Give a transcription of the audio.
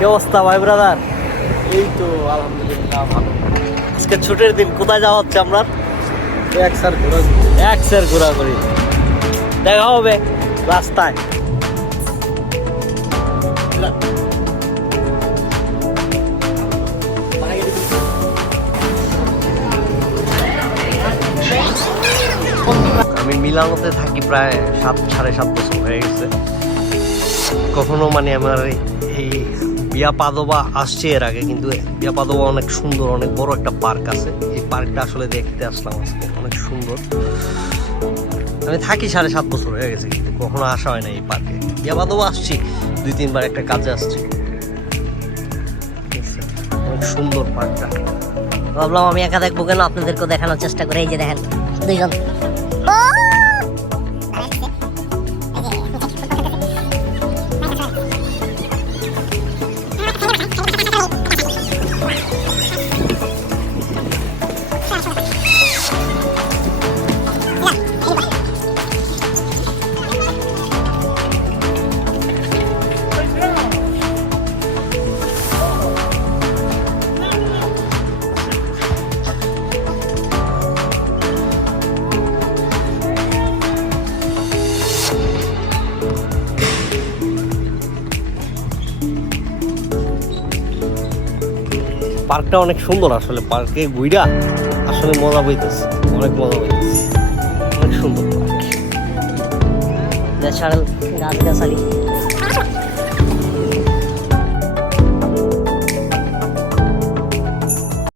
কি অবস্থা ভাই ব্রাদার? এই তো আলহামদুলিল্লাহ ভালো। আজকে ছুটির দিন, কোথায় যাওয়া হচ্ছে আমরা? এক স্যার ঘোরা একসের ঘোরাঘুরি, দেখা হবে রাস্তায়। আমি মিলানোতে থাকি প্রায় 7.5 বছর হয়ে গেছে। কখনো মানে আমার এই বিয়া পাদোবা আসছে এর আগে, কিন্তু বিয়া পাদোবা অনেক সুন্দর, অনেক বড় একটা পার্ক আছে। এই পার্কটা আসলে দেখতে আসলাম আজকে, অনেক সুন্দর। আমি থাকি 7.5 বছর হয়ে গেছে, কিন্তু কখনো আসা হয় না এই পার্কে। বিয়া পাদোবা আসছি 2-3 বার, একটা কাজে আসছি। অনেক সুন্দর পার্কটা। ভাবলাম আমি একা দেখবো কেন, আপনাদেরকেও দেখানোর চেষ্টা করে। এই যে দেখেন দুইজন পার্কটা অনেক সুন্দর আসলে, পার্কে ঘুইরা আসলে মজা পাইতেছে, অনেক মজা পাইতেছে। অনেক সুন্দর পার্ক, ন্যাচারাল গাছ গাছালি।